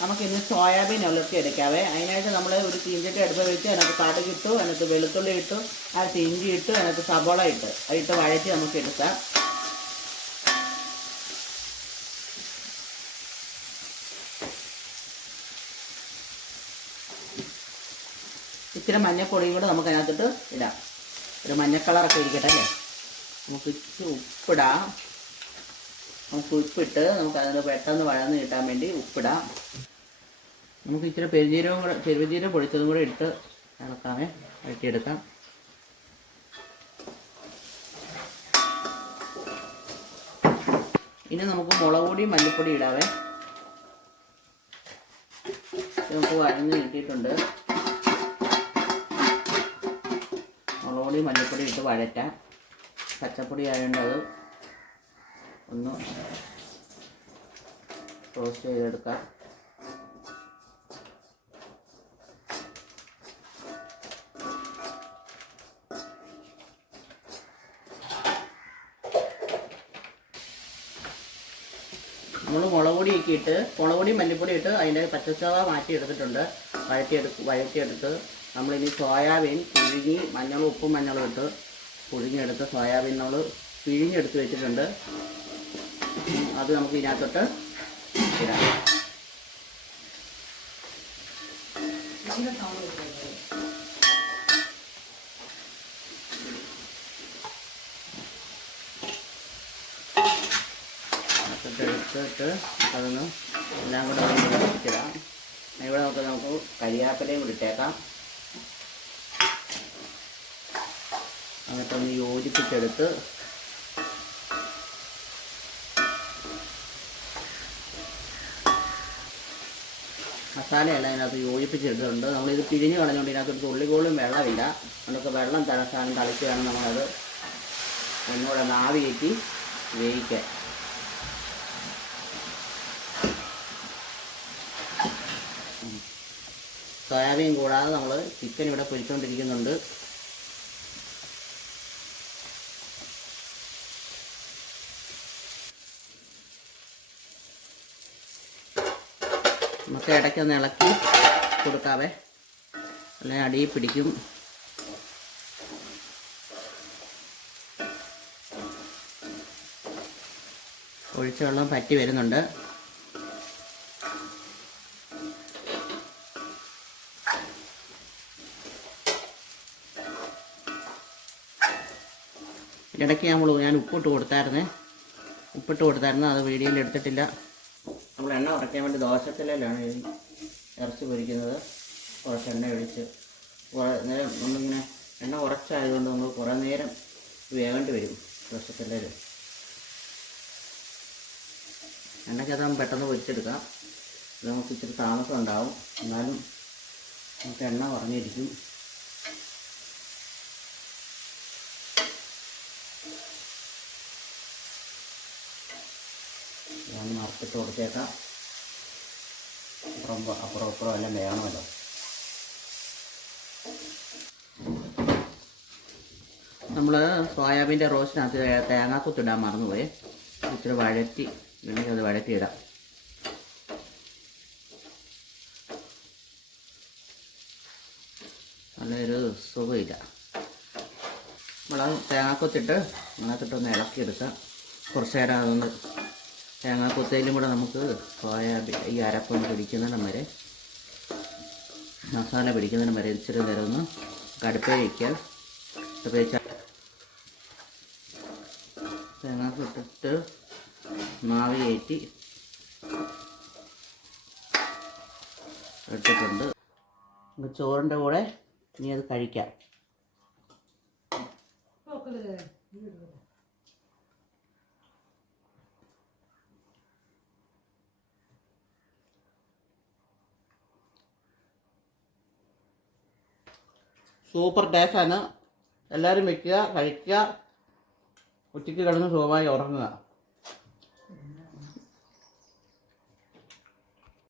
നമുക്കിന്ന് സോയാബീൻ ഉലർത്തി എടുക്കാവേ. അതിനായിട്ട് നമ്മൾ ഒരു ചീഞ്ചട്ടി അടുപ്പ് വെച്ച് അതിനകത്ത് കടുകിട്ടു, അതിനകത്ത് വെളുത്തുള്ളി ഇട്ടു, അതിനകത്ത് ഇഞ്ചി ഇട്ടു, അതിനകത്ത് സബോള ഇട്ട് അതിട്ട് വഴറ്റി നമുക്ക് എടുക്കാം. ഇച്ചിരി മഞ്ഞപ്പൊടിയും കൂടെ നമുക്ക് അതിനകത്തിട്ട് ഇടാം. ഒരു മഞ്ഞ കളറൊക്കെ ഇരിക്കട്ടെ അല്ലേ. നമുക്ക് ഇച്ചിരി ഉപ്പിടാം. നമുക്ക് ഉപ്പിട്ട് നമുക്ക് അതിന് പെട്ടെന്ന് വഴന്ന് കിട്ടാൻ വേണ്ടി ഉപ്പിടാം. നമുക്ക് ഇച്ചിരി പെരുംജീരകം പൊടിച്ചതും കൂടെ ഇട്ട് ഇളക്കാമേ, വഴറ്റിയെടുക്കാം. ഇനി നമുക്ക് മുളക് പൊടിയും മല്ലിപ്പൊടി ഇടാവേ. നമുക്ക് വഴന്ന് കിട്ടിയിട്ടുണ്ട്. മുളക് പൊടി മല്ലിപ്പൊടി ഇട്ട് വഴറ്റാം. പച്ചപ്പൊടി ആയതുകൊണ്ട് അത് ഒന്ന് റോസ്റ്റ് ചെയ്തെടുക്കാം. നമ്മൾ മുളക് പൊടിയൊക്കെ ഇട്ട് മുളക് പൊടി മല്ലിപ്പൊടി ഇട്ട് അതിൻ്റെ പച്ചച്ചവ മാറ്റി എടുത്തിട്ടുണ്ട്. വഴറ്റിയെടുത്ത് നമ്മളിനി സോയാബീൻ പുഴുങ്ങി ഉപ്പും മഞ്ഞളും ഇട്ട് പുഴുങ്ങിയെടുത്ത് സോയാബീൻ നമ്മൾ പിഴിഞ്ഞെടുത്ത് വെച്ചിട്ടുണ്ട്. അത് നമുക്ക് ഇതിനകത്തോട്ട് ഇടാം. എടുത്തിട്ട് അതൊന്ന് എല്ലാം കൂടെ ഇടാം. ഇവിടെ നമുക്ക് കരിയാപ്പിലയും കൂടി ഇട്ടേക്കാം. എന്നിട്ടൊന്ന് യോജിപ്പിച്ചെടുത്ത് മസാലയെല്ലാം ഇതിനകത്ത് യോജിപ്പിച്ചെടുത്തിട്ടുണ്ട്. നമ്മളിത് പിരിഞ്ഞ് കളഞ്ഞുകൊണ്ട് ഇതിനകത്ത് തുള്ളിക്കോളും വെള്ളമില്ല. നമുക്ക് വെള്ളം തളിച്ച് വേണം നമ്മളത് ഒന്നുകൂടെ നാവി കയറ്റി വേവിക്കാൻ. സോയാബീൻ കൂടാതെ നമ്മൾ ചിക്കൻ ഇവിടെ പൊരിച്ചുകൊണ്ടിരിക്കുന്നുണ്ട്. നമുക്ക് ഇടയ്ക്കൊന്ന് ഇളക്കി കൊടുക്കാവേ, അല്ലെങ്കിൽ അടിയിൽ പിടിക്കും. ഒഴിച്ച വെള്ളം പറ്റി വരുന്നുണ്ട്. ഇടയ്ക്ക് ഞാൻ ഉപ്പിട്ട് കൊടുത്തായിരുന്നു. അത് വീഡിയോയിൽ എടുത്തിട്ടില്ല. നമ്മൾ എണ്ണ ഉറയ്ക്കാൻ വേണ്ടി ദോശക്കല്ലിലാണ് ഇറച്ചി പൊരിക്കുന്നത്. കുറച്ച് എണ്ണ ഒഴിച്ച് കുറേ നേരം നമ്മളിങ്ങനെ എണ്ണ ഉറച്ചായതുകൊണ്ട് നമ്മൾ കുറേ നേരം വേകേണ്ടി വരും ദോശക്കല്ലിൽ. എണ്ണയ്ക്കകത്ത് പെട്ടെന്ന് പൊരിച്ചെടുക്കാം. ഇത് നമുക്ക് ഇച്ചിരി താമസം ഉണ്ടാവും, എന്നാലും നമുക്ക് എണ്ണ കുറഞ്ഞിരിക്കും. ഞാൻ മറച്ചിട്ട് കൊടുത്തേക്കാം. അപ്പുറം എല്ലാം വേണമല്ലോ. നമ്മൾ സോയാബീൻ്റെ റോസ്റ്റിനകത്ത് തേങ്ങാക്കൊത്തിടാൻ മറന്നുപോയി. ഇച്ചിരി വഴറ്റി വേണമെങ്കിൽ അത് വഴറ്റിയിടാം. നല്ലൊരു സുഖമില്ല. നമ്മൾ തേങ്ങാക്കൊത്തിട്ട് അതിനകത്തിട്ടൊന്ന് ഇളക്കിയെടുക്കാം. കുറച്ച് നേരം അതൊന്ന് തേങ്ങാക്കൊത്തയിലും കൂടെ നമുക്ക് സോയാബീൻ ഈ അരപ്പൊന്ന് പിടിക്കുന്നതിനും വരെ, മസാല പിടിക്കുന്നതിനും വരെ ഇച്ചിരി നേരം ഒന്ന് അടുപ്പേ വയ്ക്കാം. തേങ്ങാക്കൊത്തിട്ട് മാവ് കയറ്റി എടുത്തിട്ടുണ്ട്. നമുക്ക് ചോറിൻ്റെ കൂടെ ഇനി അത് കഴിക്കാം. സൂപ്പർ ടേസ്റ്റാണ്. എല്ലാവരും വയ്ക്കുക, കഴിക്കുക, ഉച്ചയ്ക്ക് കിടന്ന് സുഖമായി ഉറങ്ങുക.